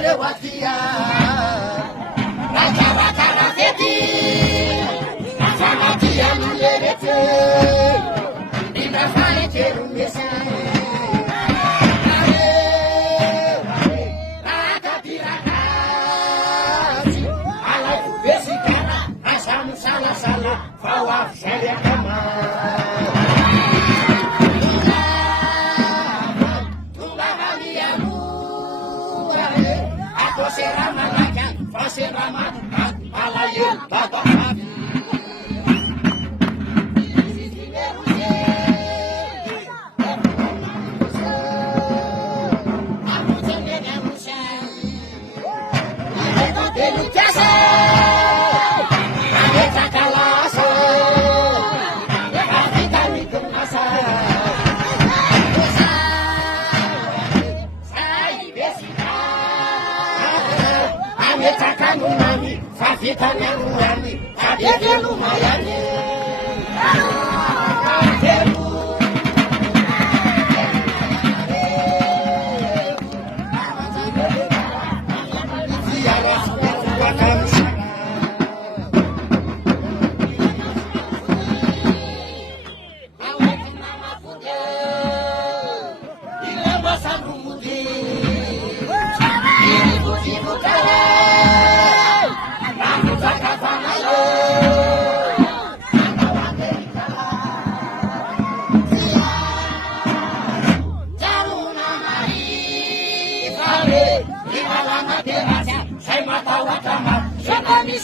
lewat dia raja-raja rafeti sama dia melerete Dinda fare terumese raja tirakasi ala besikana asam salah-salah fawaf syariah kama Seramat alayul batok Kita nyanyi, ada dia lumayan Saya mata wajah, saya kami